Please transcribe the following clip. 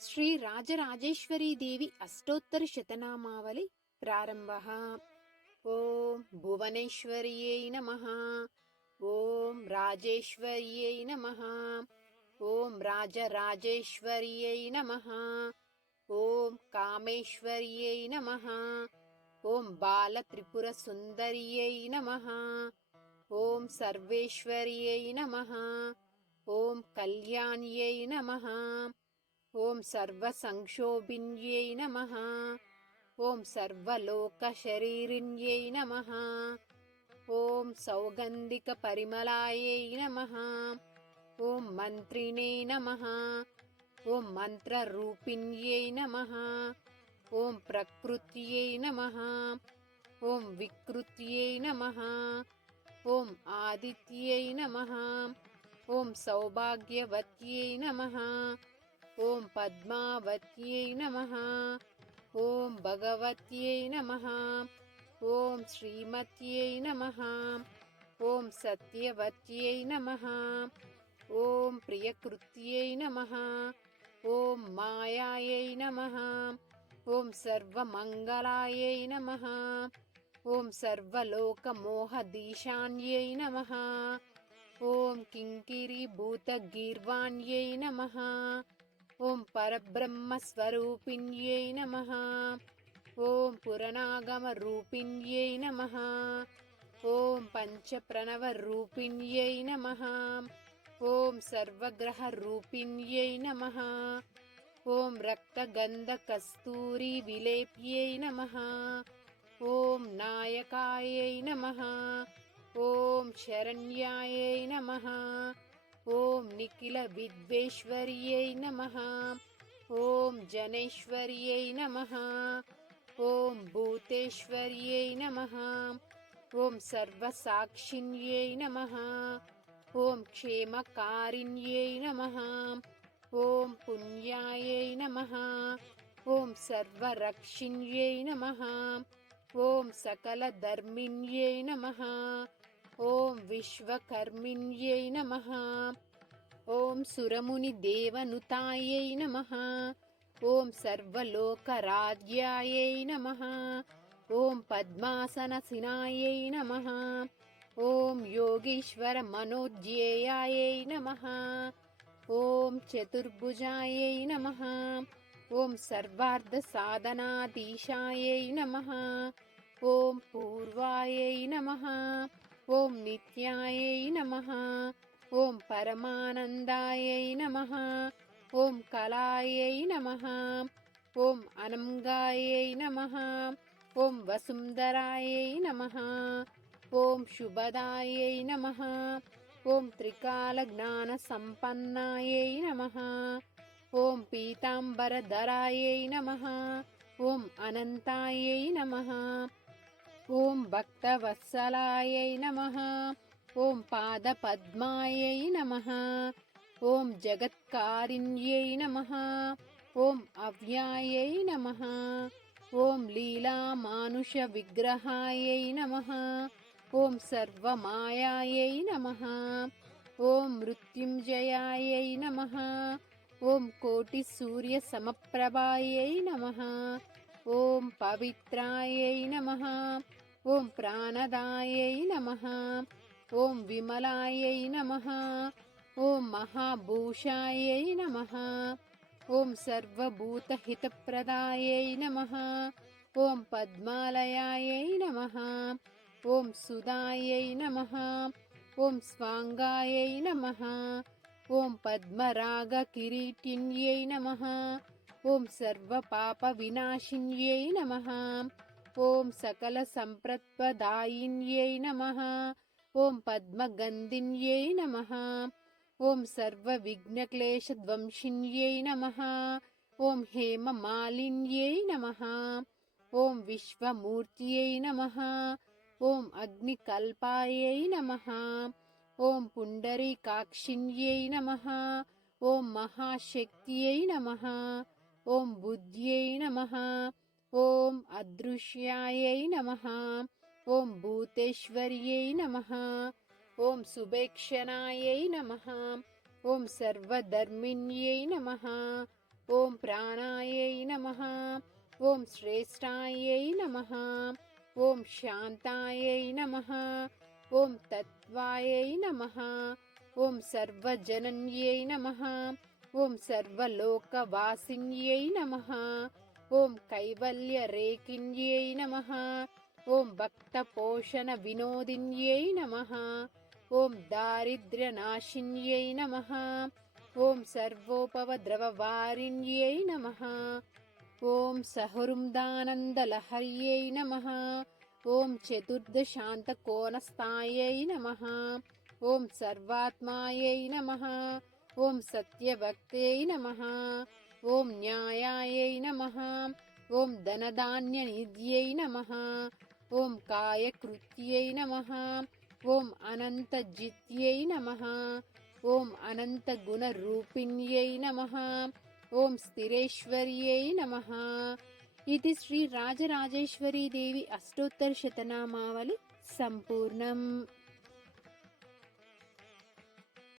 శ్రీ రాజరాజేశ్వరీదేవి అష్టోత్తరశతనామావళి ప్రారంభः. ఓం భువనేశ్వర్యై నమః. ఓం రాజేశ్వర్యై నమః. ఓం రాజరాజేశ్వర్యై నమః. ఓం కామేశ్వర్యై నమః. ఓం బాలత్రిపురసుందర్యై నమః. ఓం సర్వేశ్వర్యై నమః. ఓం కళ్యాణ్యై నమః. ఓం సర్వసంక్షోభిన్యై నమః. ఓం సర్వలోకశరీరిణ్యై నమః. ఓం సౌగంధికపరిమళాయై నమః. ఓం మంత్రిణే నమః. ఓం మంత్రరూపిణ్యై నమః. ఓం ప్రకృత్యై నమః. ఓం వికృత్యై నమః. ఓం ఆదిత్యై నమః. ఓం సౌభాగ్యవత్యై నమః. ఓం పద్మావత్యై నమః. ఓం భగవత్యై నమః. ఓం శ్రీమత్యై నమః. ఓం సత్యవత్యై నమః. ఓం ప్రియకృత్యై నమః. ఓం మాయాయై నమః. ఓం సర్వమంగళాయై నమః. ఓం సర్వలోకమోహదీశాన్యై నమః. ఓం కింకిరీభూతగీర్వాణ్యై నమః. ఓం పరబ్రహ్మస్వరూపిణ్యై నమః. ఓం పురనాగమరూపిణ్యై నమః. ఓం పంచప్రణవరూపిణ్యై నమః. ఓం సర్వగ్రహరూపిణ్యై నమః. ఓం రక్తగంధకస్తూరి విలేప్యై నమః. ఓం నాయకాయై నమః. ఓం శరణ్యాయై నమః. ఓం నిఖిల విద్వేశ్వర్యై నమః. ఓం జనేశ్వర్యై నమః. ఓం భూతేశ్వర్యై నమః. ఓం సర్వసాక్షిణ్యై నమః. ఓం క్షేమకారిణ్యై నమః. ఓం పుణ్యాయై నమః. ఓం సర్వరక్షిణ్యై నమః. ఓం సకలధర్మిణ్యై నమః. ఓం విశ్వకర్మిణ్యై నమః. ఓం సురముని దేవనుతాయై నమః. ఓం సర్వలోకరాజ్యాయై నమః. ఓం పద్మాసనసినాయై నమః. ఓం యోగీశ్వర మనోజ్ఞేయాయై నమః. ఓం చతుర్భుజాయై నమః. ఓం సర్వార్థ సాధనాధీశాయై నమః. ఓం పూర్వాయై నమః. ఓం నిత్యాయై నమః. ఓం పరమానందాయై నమః. ఓం కళాయై నమః. ఓం అనంగాయై నమః. ఓం వసుంధరాయై నమః. ఓం శుభదాయై నమః. ఓం త్రికాలజ్ఞానసంపన్నాయై నమః. ఓం పీతాంబరధరాయై నమః. ఓం అనంతాయై నమః. ఓం భక్తవత్సలాయై నమః. ఓం పాదపద్మాయై నమః. ఓం జగత్కారిణ్యై నమః. ఓం అవ్యాయై నమః. ఓం లీలామానుష విగ్రహాయై నమః. ఓం సర్వమాయాయై నమః. ఓం మృత్యుంజయాయై నమః. ఓం కోటి సూర్య సమప్రభాయై నమః. ఓం పవిత్రాయై నమః. ఓం ప్రాణదాయై నమః. ఓం విమలాయై నమః. ఓం మహాభూషాయై నమః. ఓం సర్వభూతహితప్రదాయై నమః. ఓం పద్మాలయాయై నమః. ఓం సుధాయై నమః. ఓం స్వాంగాయై నమః. ఓం పద్మరాగ కిరీటిన్యై నమః. ఓం సర్వపాప వినాశిన్యై నమః. ఓం సకల సంప్రత్పదాయిన్యై నమః. ఓం పద్మగంధిన్యై నమః. ఓం సర్వ విఘ్నక్లేశధ్వంసిన్యై నమః. ఓం హేమమాలిన్యై నమః. ఓం విశ్వమూర్త్యై నమః. ఓం అగ్నికల్పాయై నమః. ఓం పుండరీకాక్షిణ్యై నమః. ఓం మహాశక్త్యై నమః. ఓం బుద్ధ్యై నమః. ఓం అదృశ్యాయై నమః. ఓం భూతేశ్వర్యై నమః. ఓం సుభేక్షణాయై నమః. ఓం సర్వధర్మిణ్యై నమః. ఓం ప్రాణాయై నమః. ఓం శ్రేష్టాయై నమః. ఓం శాంతాయై నమః. ఓం తత్వాయై నమః. ఓం సర్వజనన్యై నమః. ఓం సర్వలోకవాసిన్యై నమః. ఓం కైవల్యరేకిన్యై నమః. ఓం భక్తపోషణ వినోదిన్యై నమః. ఓం దారిద్ర్యనాశిన్యై నమః. ఓం సర్వోపద్రవవారిణ్యై నమః. ఓం సహృదానందలహర్యై నమః. ఓం చతుర్దశాంతకోణస్థాయై నమః. ఓం సర్వాత్మాయై నమః. ఓం సత్యవక్త్యై నమః. ఓం న్యాయాయై నమః. ఓం ధనధాన్యనిధ్యై నమః. ఓం కాయకృత్యై నమః. ఓం అనంతజిత్యై నమః. ఓం అనంతగుణరూపిణ్యై నమః. ఓం స్థిరేశ్వర్యై నమః. ఇది శ్రీ రాజరాజేశ్వరీదేవి అష్టోత్తర శతనామావళి సంపూర్ణం.